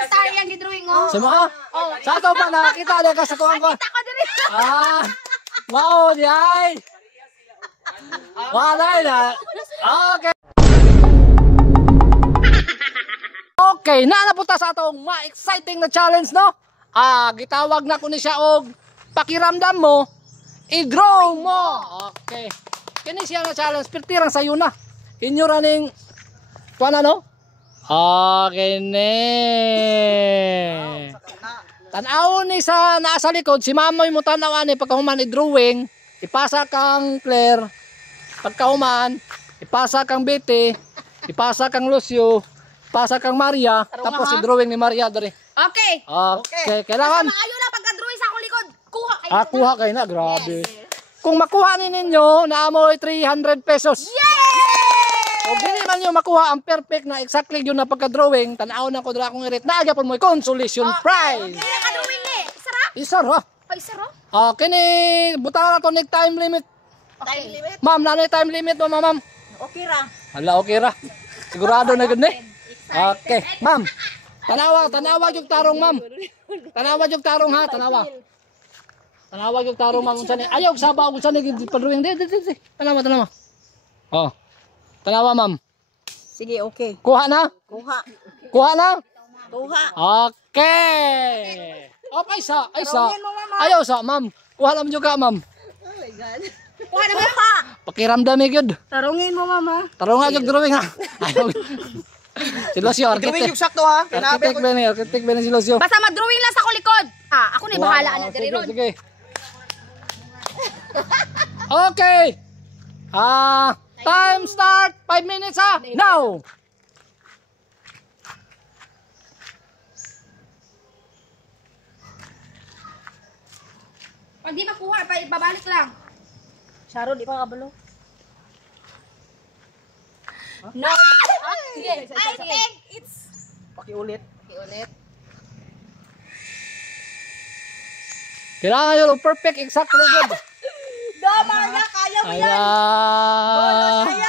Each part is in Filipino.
star yang gidrawing oh. Sa mga? Sa ato pa nakakita na ka sa kuwang ko. Kita ko diri. Wow, di ay. Wala na. Okay. Okay, naanapunta sa atong ma-exciting na challenge, no? Gitawag na ko ni siya og pakiramdam mo, i-draw mo. Okay. Kini siya na challenge, pirtirang sayo na. Inyo raning kuan ano? Okay ne. Tanaw ni sa nasa likod, si Mamoy mo tanaw ani pagkahuman i-drawing, ipasa kang Claire. Pagkahuman, ipasa kang Betty, ipasa kang Lucio, ipasa kang Maria, tapos i-drawing ni Maria diri. Okay. Okay, kailangan. Maayo na pagka-drawing sa akong likod. Kuha kayo. Kuha kayo na, grabe. Kung makuha ninyo, naamoy 300 pesos. Yay! O dili man nyo makuha ang perfect na exactly yun na pagka-drawing, tanaw na ko dira akong irit. Naagya po mo consolation prize. Kaya ka-drawing eh. Isara? Isara. Isara? Kini, buta na to nig time limit. Time limit? Ma'am, nanay time limit mo, ma'am. Okay ra. Hala, okay ra. Sigurado na gud ni. Okay, ma'am. Tanawa yung tarong, ma'am. Tanawa yung tarong ha, tanawa. Tanawa yung tarong, ma'am. Ayaw, sabaw kung saan nag-drawing. Di. Tanawa. Tanawa, ma'am. Sige, okay. Kuha na? Kuha na? Kuha. Okay. Aysa. Ayaw sa, ma'am. Kuha naman yung ka, ma'am. Oh my God. Kuha na mo. Pakiramdam yun. Tarungin mo, mama. Tarungan yung drawing ha. Ayaw. Si Lucio, Drawing yung sakto ha. architect ba ni si Lucio? Basta mag-drawing lang sa akong likod. Ako na bahala na diri ron. Sige. Okay. Time start. 5 minutes ha. Now. Pag di makuha, babalik lang. Sharo, di pa kabalo. No. Sige. I think it's... Pakiulit. Kailangan yun perfect, exactly good. Maria, kaya mo yan.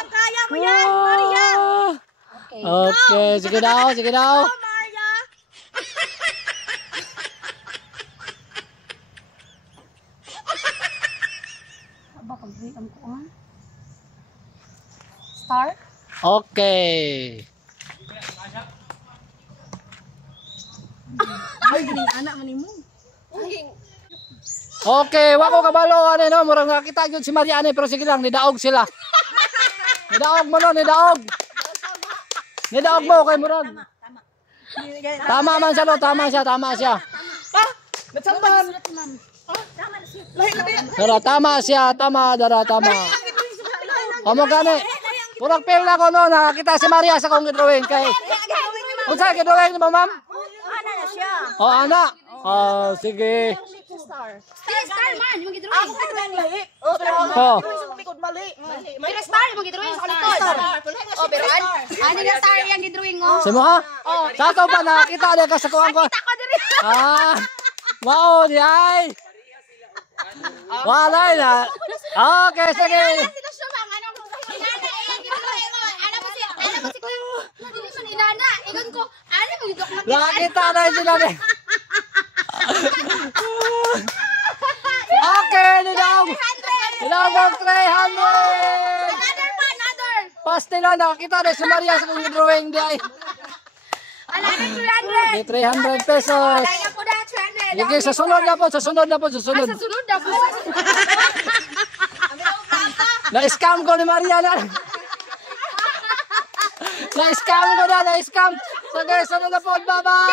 Kaya mo yan, Maria. Okay, sige daw. Maria. Ang kuan. Start. Okay. Ay, gini anak man nimo. Okay, wako kabalo ano no, murang nakita gyud si Mariane pero sige lang nidaog sila. Nidaog mo no, nidaog. Nidaog mo kay murag. Tama man siya, tama siya. Natsambahan. Tama siya. Amo gani. Purag fail na ko no, nakita si Maria sa kong drawing kay. Unsa kay drawing mo, ma'am? Ana na siya. Ana. Sige. Star man, yung gidrawing. Ako ka lang lahi. Likod mali. Pero star yung gidrawing sa likod. Pero ano na star yung gidrawing mo? Sa mo ha? Sa ato pa nakita na ka sa kuwang ko. Kita ko diri. Wow, di ay. Wala na. Okay, sige. Nakita na sila ni. Okay, nidaog 300. Pastila, nakakita na si Maria sa kong drawing di ay. 300 pesos. Sige, susunod na po. Na-scam ko ni Maria na. Na-scam. Sige, sunod na po. Bye-bye.